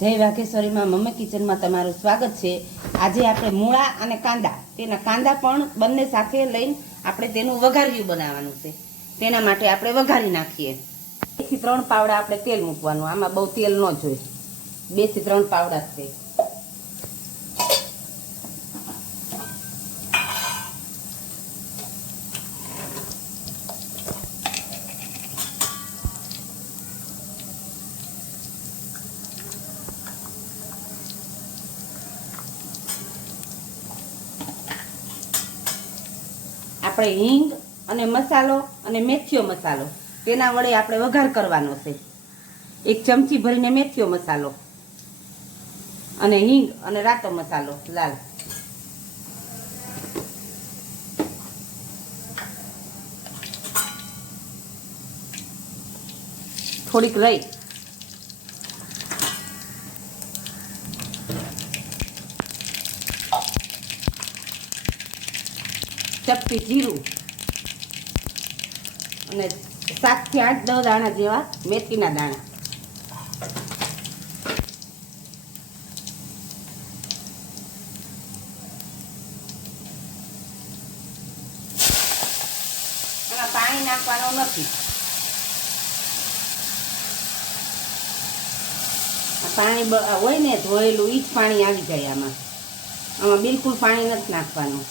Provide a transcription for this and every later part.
જય વાઘેશ્વરીમાં મમ્મી કિચનમાં તમારું સ્વાગત છે। આજે આપણે મૂળા અને કાંદા તેના કાંદા પણ બંને સાથે લઈને આપણે તેનું વઘારિયું બનાવવાનું છે। તેના માટે આપણે વઘારી નાખીએ। 2 થી 3 પાવડા આપણે તેલ મૂકવાનું। આમાં બહુ તેલ ન જોઈએ, 2 થી 3 પાવડા છે। આપણે હિંગ અને મસાલો અને મેથીયો મસાલો તેના વડે આપણે વઘાર કરવાનો છે। 1 ચમચી ભરીને મેથીયો મસાલો અને હિંગ અને રાતો મસાલો લાલ, થોડીક રાઈ, ચપટી જીરું અને 7 થી 8 10 દાણા જેવા મેથીના દાણા। આમાં પાણી નાખવાનું નથી। પાણી હોય ને ધોયેલું ઈ જ પાણી આવી જાય આમાં। આમાં બિલકુલ પાણી નથી નાખવાનું।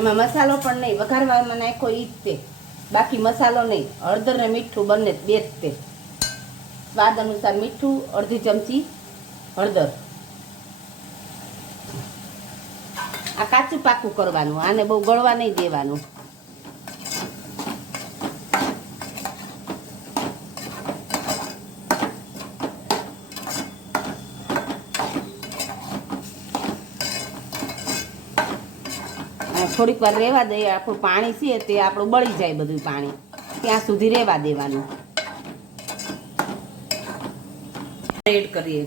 એમાં મસાલો પણ નહીં, વઘારવામાં નાખ્યો ઈ જ તે, બાકી મસાલો નહીં। હળદર ને મીઠું બંને બે જ તે। સ્વાદ અનુસાર મીઠું, અડધી ચમચી હળદર। આ કાચું પાકું કરવાનું, આને બહુ ગળવા નહીં દેવાનું। થોડીક વાર રહેવા દઈએ। આપણું પાણી છે તે આપણું બળી જાય, બધું પાણી ત્યાં સુધી રહેવા દેવાનું। એડ કરીએ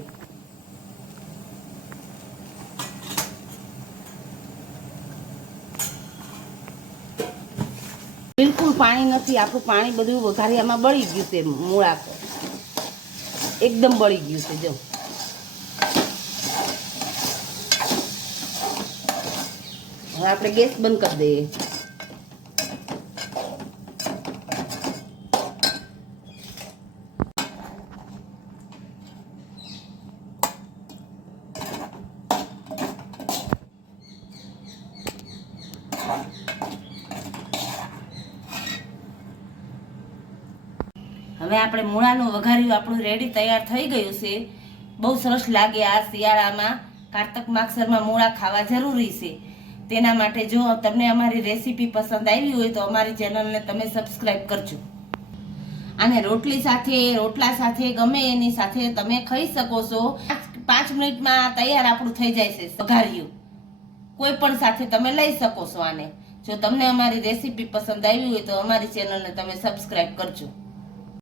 બિલકુલ પાણી નથી, આપણું પાણી બધું વઘારિયામાં બળી ગયું છે। મૂળા એકદમ બળી ગયું છે। જો હવે આપણે ગેસ બંધ કરી દઈએ। હવે આપણે મૂળાનું વઘારિયું આપણું રેડી તૈયાર થઈ ગયું છે। બહુ સરસ લાગે। આ શિયાળામાં કારતક માગસરમાં મૂળા ખાવા જરૂરી છે। તેના માટે જો તમને અમારી રેસીપી પસંદ આવી હોય તો અમારી ચેનલને તમે સબસ્ક્રાઇબ કરજો। આને રોટલી સાથે, રોટલા સાથે, ગમે એની સાથે તમે ખાઈ શકો છો। 5 મિનિટમાં તૈયાર આપણું થઈ જાય છે વઘારિયું। કોઈ પણ સાથે તમે લઈ શકો છો આને। જો તમને અમારી રેસીપી પસંદ આવી હોય તો અમારી ચેનલને તમે સબસ્ક્રાઇબ કરજો।